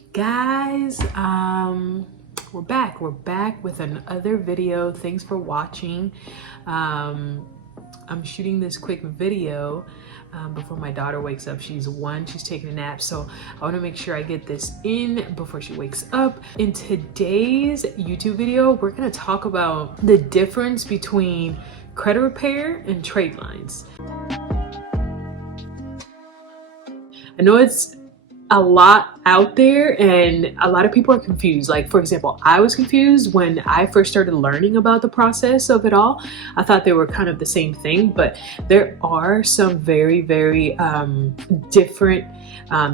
Hey guys, we're back with another video. Thanks for watching. I'm shooting this quick video before my daughter wakes up. She's taking a nap, so I want to make sure I get this in before she wakes up. In today's YouTube video, we're going to talk about the difference between credit repair and trade lines. I know it's a lot out there and a lot of people are confused. Like, for example, I was confused when I first started learning about the process of it all. I thought they were kind of the same thing, but there are some very different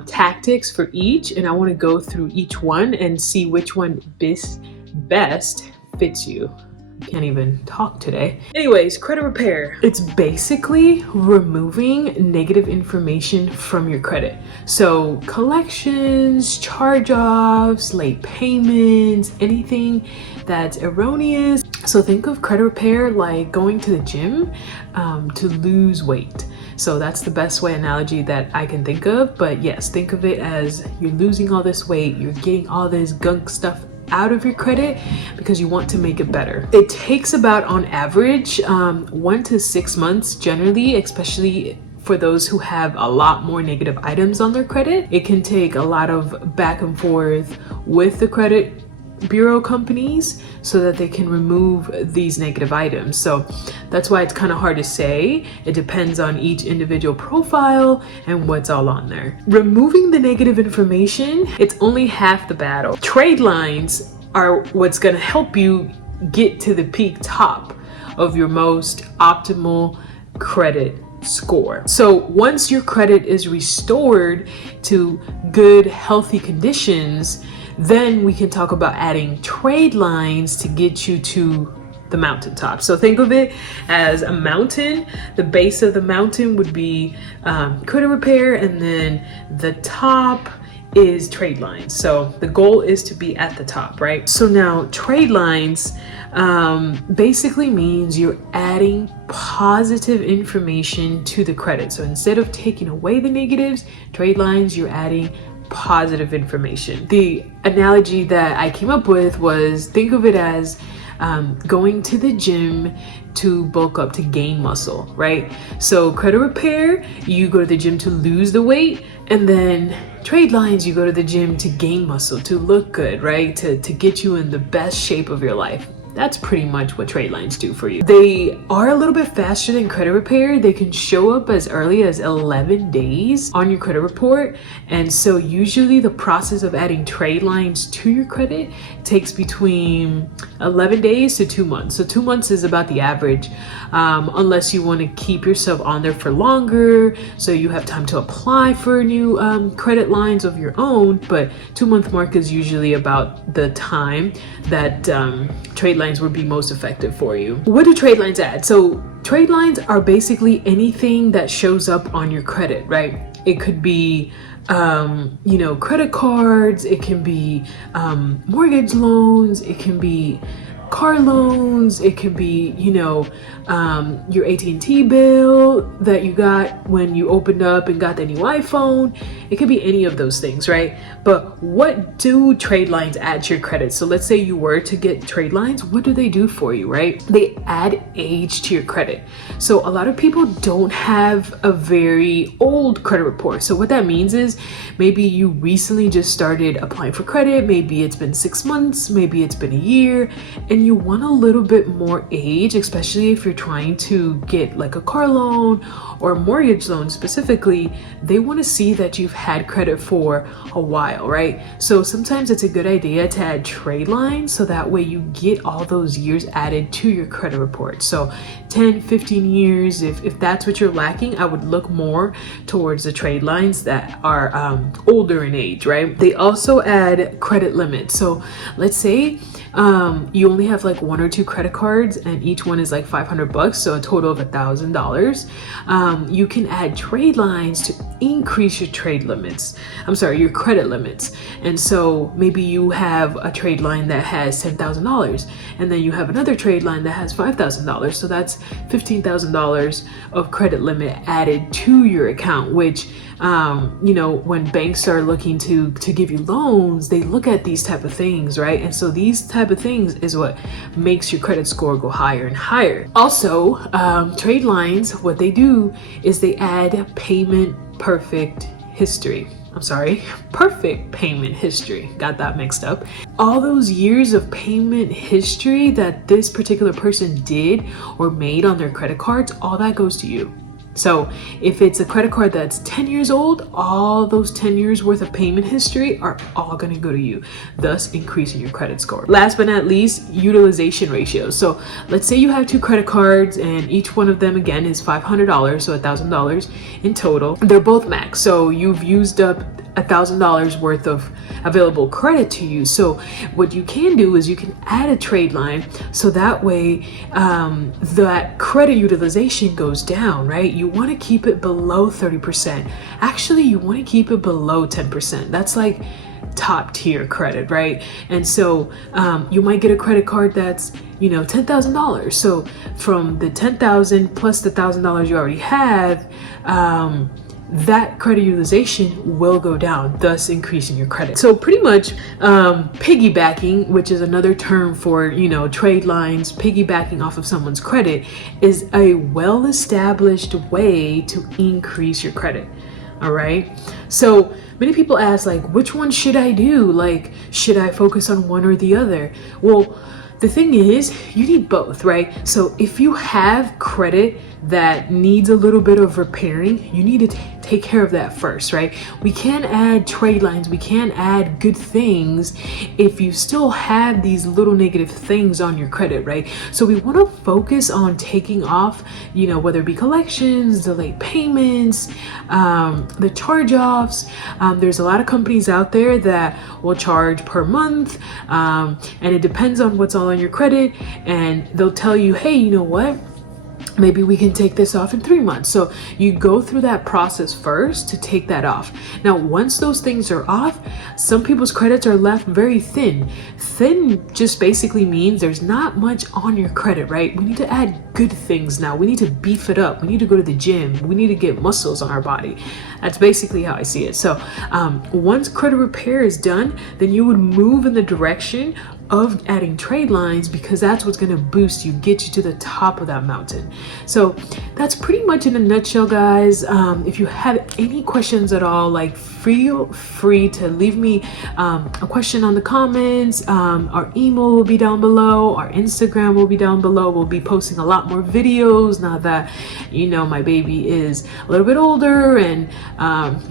tactics for each, and I want to go through each one and see which one best fits you. Can't even talk today. Anyways, credit repair. It's basically removing negative information from your credit. So collections, charge-offs, late payments, anything that's erroneous. So think of credit repair like going to the gym to lose weight. So that's the best analogy that I can think of. But yes, think of it as you're losing all this weight, you're getting all this gunk stuff out of your credit because you want to make it better. It takes about, on average, 1 to 6 months generally, especially for those who have a lot more negative items on their credit. It can take a lot of back and forth with the credit bureau companies so that they can remove these negative items. So that's why it's kind of hard to say. It depends on each individual profile and what's all on there. Removing the negative information, it's only half the battle. Trade lines are what's going to help you get to the peak top of your most optimal credit score. So once your credit is restored to good, healthy conditions, then we can talk about adding trade lines to get you to the mountaintop. So think of it as a mountain. The base of the mountain would be credit repair, and then the top is trade lines. So the goal is to be at the top, right? So now trade lines basically means you're adding positive information to the credit. So instead of taking away the negatives, trade lines, you're adding positive information. The analogy that I came up with was, think of it as going to the gym to bulk up, to gain muscle, right? So credit repair, you go to the gym to lose the weight, and then trade lines, you go to the gym to gain muscle, to look good, right? To get you in the best shape of your life. That's pretty much what trade lines do for you. They are a little bit faster than credit repair. They can show up as early as 11 days on your credit report. And so usually the process of adding trade lines to your credit takes between 11 days to 2 months. So 2 months is about the average, unless you want to keep yourself on there for longer, so you have time to apply for new credit lines of your own. But 2-month mark is usually about the time that trade lines would be most effective for you. What do trade lines add? So trade lines are basically anything that shows up on your credit, right? It could be credit cards, it can be mortgage loans, it can be car loans, it could be your AT&T bill that you got when you opened up and got the new iPhone. It could be any of those things, right? But what do trade lines add to your credit? So let's say you were to get trade lines, what do they do for you, right? They add age to your credit. So a lot of people don't have a very old credit report. So what that means is maybe you recently just started applying for credit, maybe it's been 6 months, maybe it's been a year, and you want a little bit more age, especially if you're trying to get like a car loan or a mortgage loan specifically. They want to see that you've had credit for a while, right? So sometimes it's a good idea to add trade lines so that way you get all those years added to your credit report. So 10, 15 years, if that's what you're lacking, I would look more towards the trade lines that are older in age, right? They also add credit limits. So let's say you only have like 1 or 2 credit cards and each one is like $500, so a total of $1,000. You can add trade lines to increase your your credit limits. And so maybe you have a trade line that has $10,000 and then you have another trade line that has $5,000. So that's $15,000 of credit limit added to your account, which you know, when banks are looking to give you loans, they look at these type of things, right? And so these type of things is what makes your credit score go higher and higher. Also, Tradelines, what they do is they add perfect payment history. Got that mixed up. All those years of payment history that this particular person did or made on their credit cards, all that goes to you. So if it's a credit card that's 10 years old, all those 10 years worth of payment history are all going to go to you, thus increasing your credit score. Last but not least, utilization ratio. So let's say you have 2 credit cards and each one of them again is $500, so $1,000 in total. They're both max, so you've used up $1,000 worth of available credit to you. So what you can do is you can add a trade line, so that way that credit utilization goes down, right? You want to keep it below 30%. Actually, you want to keep it below 10%. That's like top tier credit, right? And so you might get a credit card that's, you know, $10,000. So from the $10,000 plus the $1,000 you already have, that credit utilization will go down, thus increasing your credit. So pretty much piggybacking, which is another term for, you know, trade lines, piggybacking off of someone's credit, is a well-established way to increase your credit. All right. So many people ask, like, which one should I do? Like, should I focus on one or the other? Well, the thing is, you need both, right? So if you have credit that needs a little bit of repairing, you need to take care of that first, right? We can't add trade lines, we can't add good things if you still have these little negative things on your credit, right? So we want to focus on taking off, you know, whether it be collections, delayed payments, the charge-offs. There's a lot of companies out there that will charge per month, and it depends on what's all on your credit, and they'll tell you, hey, you know what? Maybe we can take this off in 3 months. So you go through that process first to take that off. Now, once those things are off, some people's credits are left very thin. Thin just basically means there's not much on your credit, right? We need to add good things now. We need to beef it up. We need to go to the gym. We need to get muscles on our body. That's basically how I see it. So once credit repair is done, then you would move in the direction of adding trade lines, because that's what's going to boost you, get you to the top of that mountain. So that's pretty much in a nutshell, guys. If you have any questions at all, like, feel free to leave me a question on the comments. Our email will be down below. Our Instagram will be down below. We'll be posting a lot more videos now that, you know, my baby is a little bit older and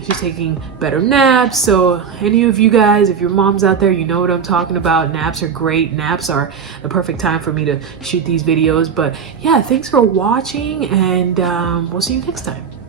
she's taking better naps. So any of you guys, if your mom's out there, you know what I'm talking about. Naps are great. Naps are the perfect time for me to shoot these videos. But yeah, thanks for watching, and we'll see you next time.